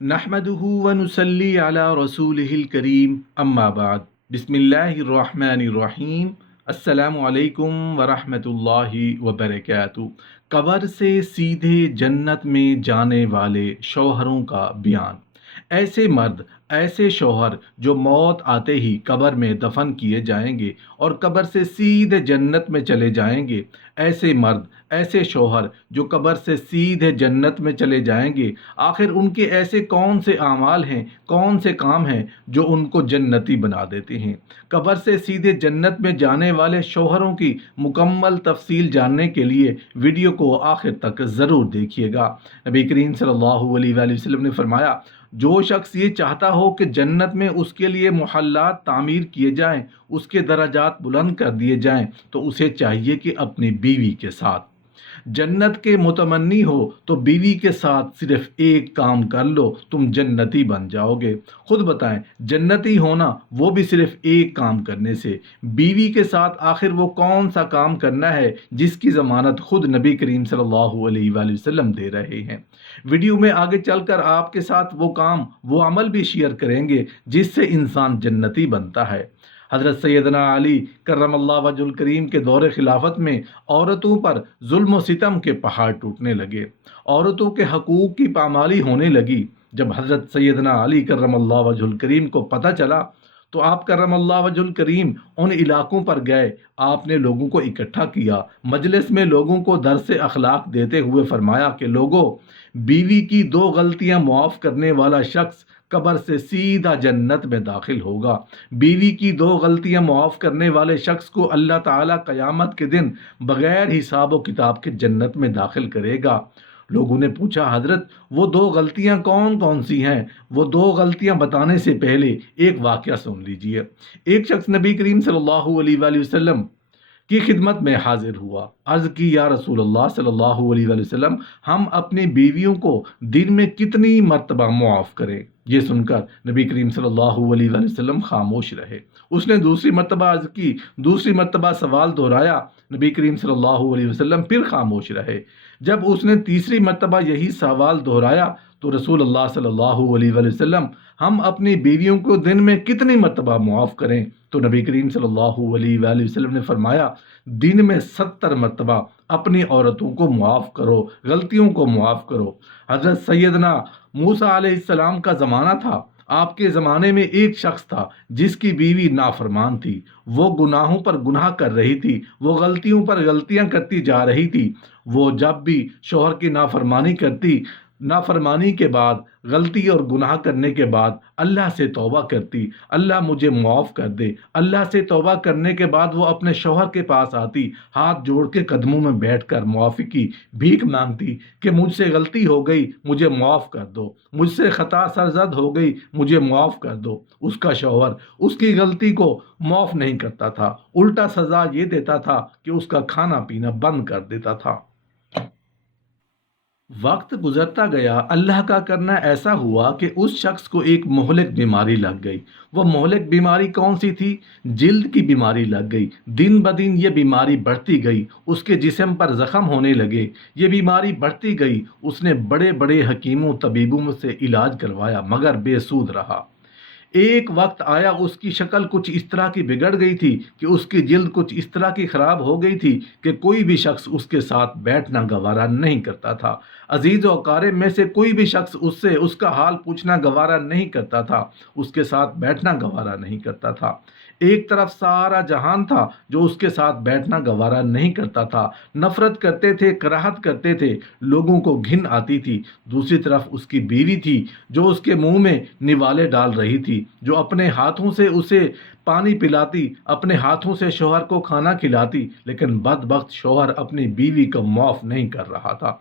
نحمده ونصلي على رسوله الكريم اما بعد بسم اللہ الرحمن الرحیم السلام علیکم ورحمۃ اللہ وبرکاتہ۔ قبر سے سیدھے جنت میں جانے والے شوہروں کا بیان۔ ایسے مرد، ایسے شوہر جو موت آتے ہی قبر میں دفن کیے جائیں گے اور قبر سے سیدھے جنت میں چلے جائیں گے، ایسے مرد، ایسے شوہر جو قبر سے سیدھے جنت میں چلے جائیں گے، آخر ان کے ایسے کون سے اعمال ہیں، کون سے کام ہیں جو ان کو جنتی بنا دیتے ہیں؟ قبر سے سیدھے جنت میں جانے والے شوہروں کی مکمل تفصیل جاننے کے لیے ویڈیو کو آخر تک ضرور دیکھیے گا۔ نبی کریم صلی اللہ علیہ وآلہ وسلم نے فرمایا، جو شخص یہ چاہتا ہو کہ جنت میں اس کے لیے محلات تعمیر کیے جائیں، اس کے درجات بلند کر دیے جائیں، تو اسے چاہیے کہ اپنی بیوی کے ساتھ جنت کے متمنی ہو تو بیوی کے ساتھ صرف ایک کام کر لو، تم جنتی بن جاؤ گے۔ خود بتائیں، جنتی ہونا وہ بھی صرف ایک کام کرنے سے۔ بیوی کے ساتھ آخر وہ کون سا کام کرنا ہے جس کی ضمانت خود نبی کریم صلی اللہ علیہ وآلہ وسلم دے رہے ہیں؟ ویڈیو میں آگے چل کر آپ کے ساتھ وہ کام، وہ عمل بھی شیئر کریں گے جس سے انسان جنتی بنتا ہے۔ حضرت سیدنا علی کرم اللہ وجہ الکریم کے دور خلافت میں عورتوں پر ظلم و ستم کے پہاڑ ٹوٹنے لگے، عورتوں کے حقوق کی پامالی ہونے لگی۔ جب حضرت سیدنا علی کرم اللہ وجہ الکریم کو پتہ چلا تو آپ کرم اللہ وجہ الکریم ان علاقوں پر گئے، آپ نے لوگوں کو اکٹھا کیا، مجلس میں لوگوں کو درس اخلاق دیتے ہوئے فرمایا کہ لوگوں، بیوی کی دو غلطیاں معاف کرنے والا شخص قبر سے سیدھا جنت میں داخل ہوگا۔ بیوی کی دو غلطیاں معاف کرنے والے شخص کو اللہ تعالیٰ قیامت کے دن بغیر حساب و کتاب کے جنت میں داخل کرے گا۔ لوگوں نے پوچھا، حضرت وہ دو غلطیاں کون کون سی ہیں؟ وہ دو غلطیاں بتانے سے پہلے ایک واقعہ سن لیجئے۔ ایک شخص نبی کریم صلی اللہ علیہ وآلہ وسلم کی خدمت میں حاضر ہوا، عرض کی، یا رسول اللہ صلی اللہ علیہ وآلہ وسلم، ہم اپنی بیویوں کو دن میں کتنی مرتبہ معاف کریں؟ یہ سن کر نبی کریم صلی اللہ علیہ وآلہ وسلم خاموش رہے۔ اس نے دوسری مرتبہ عرض کی، دوسری مرتبہ سوال دہرایا، نبی کریم صلی اللہ علیہ وسلم پھر خاموش رہے۔ جب اس نے تیسری مرتبہ یہی سوال دہرایا تو رسول اللہ صلی اللہ علیہ وآلہ وسلم، ہم اپنی بیویوں کو دن میں کتنی مرتبہ معاف کریں؟ تو نبی کریم صلی اللہ علیہ وآلہ وسلم نے فرمایا، دن میں 70 مرتبہ اپنی عورتوں کو معاف کرو، غلطیوں کو معاف کرو۔ حضرت سیدنا موسیٰ علیہ السلام کا زمانہ تھا۔ آپ کے زمانے میں ایک شخص تھا جس کی بیوی نافرمان تھی، وہ گناہوں پر گناہ کر رہی تھی، وہ غلطیوں پر غلطیاں کرتی جا رہی تھی۔ وہ جب بھی شوہر کی نافرمانی کرتی، نافرمانی کے بعد، غلطی اور گناہ کرنے کے بعد اللہ سے توبہ کرتی، اللہ مجھے معاف کر دے۔ اللہ سے توبہ کرنے کے بعد وہ اپنے شوہر کے پاس آتی، ہاتھ جوڑ کے قدموں میں بیٹھ کر معافی کی بھیک مانگتی کہ مجھ سے غلطی ہو گئی، مجھے معاف کر دو، مجھ سے خطا سرزد ہو گئی، مجھے معاف کر دو۔ اس کا شوہر اس کی غلطی کو معاف نہیں کرتا تھا، الٹا سزا یہ دیتا تھا کہ اس کا کھانا پینا بند کر دیتا تھا۔ وقت گزرتا گیا، اللہ کا کرنا ایسا ہوا کہ اس شخص کو ایک مہلک بیماری لگ گئی۔ وہ مہلک بیماری کون سی تھی؟ جلد کی بیماری لگ گئی۔ دن بدن یہ بیماری بڑھتی گئی، اس کے جسم پر زخم ہونے لگے، یہ بیماری بڑھتی گئی۔ اس نے بڑے بڑے حکیموں طبیبوں سے علاج کروایا مگر بے سود رہا۔ ایک وقت آیا، اس کی شکل کچھ اس طرح کی بگڑ گئی تھی کہ اس کی جلد کچھ اس طرح کی خراب ہو گئی تھی کہ کوئی بھی شخص اس کے ساتھ بیٹھنا گوارا نہیں کرتا تھا۔ عزیز و اقارب میں سے کوئی بھی شخص اس سے اس کا حال پوچھنا گوارا نہیں کرتا تھا، اس کے ساتھ بیٹھنا گوارا نہیں کرتا تھا۔ ایک طرف سارا جہان تھا جو اس کے ساتھ بیٹھنا گوارا نہیں کرتا تھا، نفرت کرتے تھے، کراہت کرتے تھے، لوگوں کو گھن آتی تھی۔ دوسری طرف اس کی بیوی تھی جو اس کے منہ میں نوالے ڈال رہی تھی، جو اپنے ہاتھوں سے اسے پانی پلاتی، اپنے ہاتھوں سے شوہر کو کھانا کھلاتی، لیکن بدبخت شوہر اپنی بیوی کو معاف نہیں کر رہا تھا۔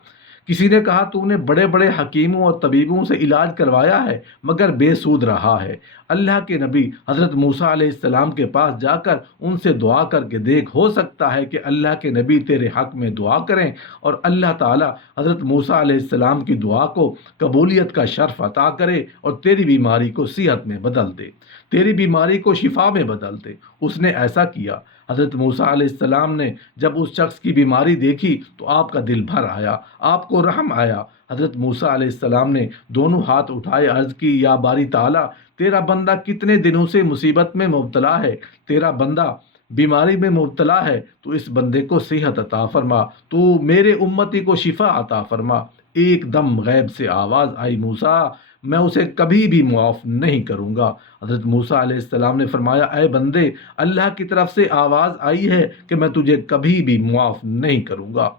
کسی نے کہا، تو نے بڑے بڑے حکیموں اور طبیبوں سے علاج کروایا ہے مگر بے سود رہا ہے۔ اللہ کے نبی حضرت موسیٰ علیہ السلام کے پاس جا کر ان سے دعا کر کے دیکھ، ہو سکتا ہے کہ اللہ کے نبی تیرے حق میں دعا کریں اور اللہ تعالیٰ حضرت موسیٰ علیہ السلام کی دعا کو قبولیت کا شرف عطا کرے اور تیری بیماری کو صحت میں بدل دے، تیری بیماری کو شفا میں بدل دے۔ اس نے ایسا کیا۔ حضرت موسیٰ علیہ السلام نے جب اس شخص کی بیماری دیکھی تو آپ کا دل بھر آیا، آپ کو رحم آیا۔ حضرت موسیٰ علیہ السلام نے دونوں ہاتھ اٹھائے، عرض کی یا باری تعالیٰ، تیرا بندہ کتنے دنوں سے مصیبت میں مبتلا ہے، تیرا بندہ بیماری میں مبتلا ہے، تو اس بندے کو صحت عطا فرما، تو میرے امتی کو شفا عطا فرما۔ ایک دم غیب سے آواز آئی، موسیٰ میں اسے کبھی بھی معاف نہیں کروں گا۔ حضرت موسیٰ علیہ السلام نے فرمایا، اے بندے، اللہ کی طرف سے آواز آئی ہے کہ میں تجھے کبھی بھی معاف نہیں کروں گا۔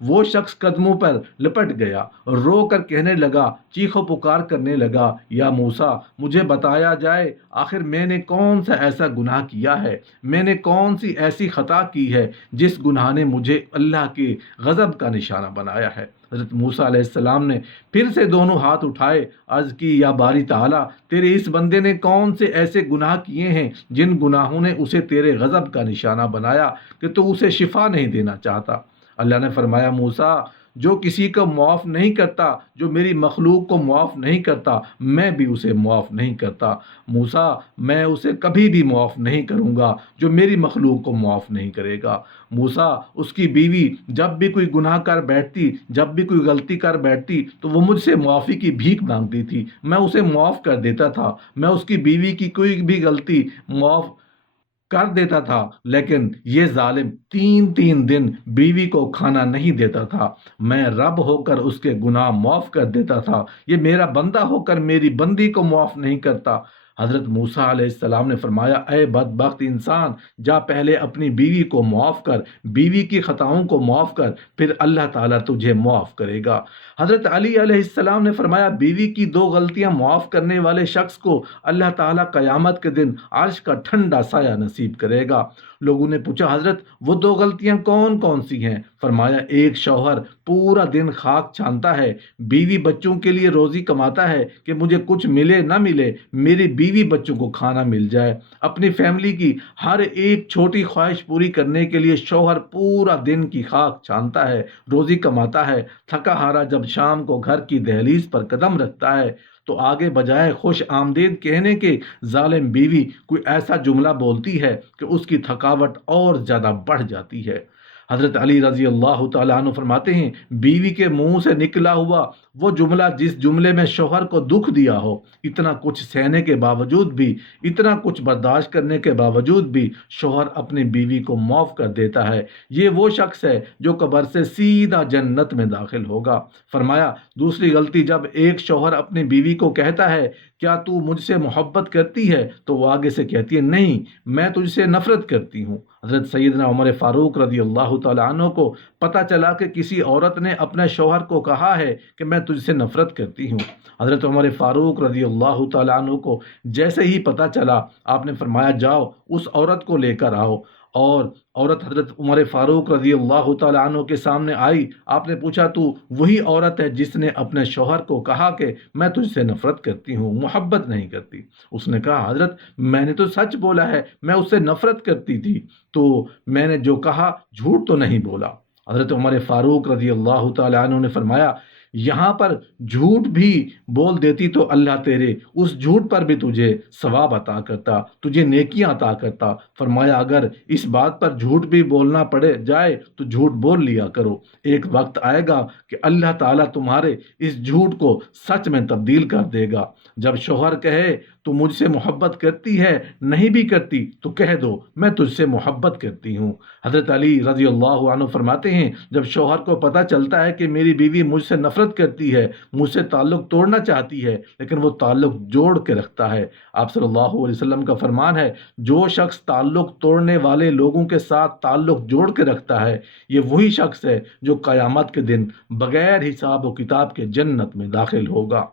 وہ شخص قدموں پر لپٹ گیا، رو کر کہنے لگا، چیخ و پکار کرنے لگا، یا موسیٰ مجھے بتایا جائے آخر میں نے کون سا ایسا گناہ کیا ہے، میں نے کون سی ایسی خطا کی ہے جس گناہ نے مجھے اللہ کے غضب کا نشانہ بنایا ہے۔ حضرت موسیٰ علیہ السلام نے پھر سے دونوں ہاتھ اٹھائے، عرض کی یا باری تعالیٰ، تیرے اس بندے نے کون سے ایسے گناہ کیے ہیں جن گناہوں نے اسے تیرے غضب کا نشانہ بنایا کہ تو اسے شفا نہیں دینا چاہتا۔ اللہ نے فرمایا، موسیٰ جو کسی کو معاف نہیں کرتا، جو میری مخلوق کو معاف نہیں کرتا، میں بھی اسے معاف نہیں کرتا۔ موسیٰ میں اسے کبھی بھی معاف نہیں کروں گا جو میری مخلوق کو معاف نہیں کرے گا۔ موسیٰ اس کی بیوی جب بھی کوئی گناہ کر بیٹھتی، جب بھی کوئی غلطی کر بیٹھتی تو وہ مجھ سے معافی کی بھیک مانگتی تھی، میں اسے معاف کر دیتا تھا، میں اس کی بیوی کی کوئی بھی غلطی معاف کر دیتا تھا، لیکن یہ ظالم تین تین دن بیوی کو کھانا نہیں دیتا تھا۔ میں رب ہو کر اس کے گناہ معاف کر دیتا تھا، یہ میرا بندہ ہو کر میری بندی کو معاف نہیں کرتا۔ حضرت موسیٰ علیہ السلام نے فرمایا، اے بدبخت انسان، جا پہلے اپنی بیوی کو معاف کر، بیوی کی خطاؤں کو معاف کر، پھر اللہ تعالیٰ تجھے معاف کرے گا۔ حضرت علی علیہ السلام نے فرمایا، بیوی کی دو غلطیاں معاف کرنے والے شخص کو اللہ تعالیٰ قیامت کے دن عرش کا ٹھنڈا سایہ نصیب کرے گا۔ لوگوں نے پوچھا، حضرت وہ دو غلطیاں کون کون سی ہیں؟ فرمایا، ایک شوہر پورا دن خاک چھانتا ہے، بیوی بچوں کے لیے روزی کماتا ہے کہ مجھے کچھ ملے نہ ملے، میری بیوی بچوں کو کھانا مل جائے۔ اپنی فیملی کی ہر ایک چھوٹی خواہش پوری کرنے کے لیے شوہر پورا دن کی خاک چھانتا ہے، روزی کماتا ہے، تھکا ہارا جب شام کو گھر کی دہلیز پر قدم رکھتا ہے تو آگے بجائے خوش آمدید کہنے کے ظالم بیوی کوئی ایسا جملہ بولتی ہے کہ اس کی تھکاوٹ اور زیادہ بڑھ جاتی ہے۔ حضرت علی رضی اللہ تعالیٰ عنہ فرماتے ہیں، بیوی کے منہ سے نکلا ہوا وہ جملہ جس جملے میں شوہر کو دکھ دیا ہو، اتنا کچھ سہنے کے باوجود بھی، اتنا کچھ برداشت کرنے کے باوجود بھی شوہر اپنی بیوی کو معاف کر دیتا ہے، یہ وہ شخص ہے جو قبر سے سیدھا جنت میں داخل ہوگا۔ فرمایا، دوسری غلطی، جب ایک شوہر اپنی بیوی کو کہتا ہے، کیا تو مجھ سے محبت کرتی ہے، تو وہ آگے سے کہتی ہے، نہیں، میں تجھ سے نفرت کرتی ہوں۔ حضرت سیدنا عمر فاروق رضی اللہ تعالیٰ عنہ کو پتہ چلا کہ کسی عورت نے اپنے شوہر کو کہا ہے کہ میں تجھ سے نفرت کرتی ہوں۔ حضرت عمر فاروق رضی اللہ تعالیٰ عنہ کو جیسے ہی پتہ چلا، آپ نے فرمایا، جاؤ اس عورت کو لے کر آؤ۔ اور عورت حضرت عمر فاروق رضی اللہ تعالیٰ عنہ کے سامنے آئی۔ آپ نے پوچھا، تو وہی عورت ہے جس نے اپنے شوہر کو کہا کہ میں تجھ سے نفرت کرتی ہوں، محبت نہیں کرتی؟ اس نے کہا، حضرت میں نے تو سچ بولا ہے، میں اس سے نفرت کرتی تھی، تو میں نے جو کہا جھوٹ تو نہیں بولا۔ حضرت عمر فاروق رضی اللہ تعالیٰ عنہ نے فرمایا، یہاں پر جھوٹ بھی بول دیتی تو اللہ تیرے اس جھوٹ پر بھی تجھے ثواب عطا کرتا، تجھے نیکیاں عطا کرتا۔ فرمایا، اگر اس بات پر جھوٹ بھی بولنا پڑے جائے تو جھوٹ بول لیا کرو، ایک وقت آئے گا کہ اللہ تعالیٰ تمہارے اس جھوٹ کو سچ میں تبدیل کر دے گا۔ جب شوہر کہے تو مجھ سے محبت کرتی ہے، نہیں بھی کرتی تو کہہ دو میں تجھ سے محبت کرتی ہوں۔ حضرت علی رضی اللہ عنہ فرماتے ہیں، جب شوہر کو پتہ چلتا ہے کہ میری بیوی مجھ سے نفرت کرتی ہے، مجھ سے تعلق توڑنا چاہتی ہے، لیکن وہ تعلق جوڑ کے رکھتا ہے، آپ صلی اللہ علیہ وسلم کا فرمان ہے، جو شخص تعلق توڑنے والے لوگوں کے ساتھ تعلق جوڑ کے رکھتا ہے، یہ وہی شخص ہے جو قیامت کے دن بغیر حساب و کتاب کے جنت میں داخل ہوگا۔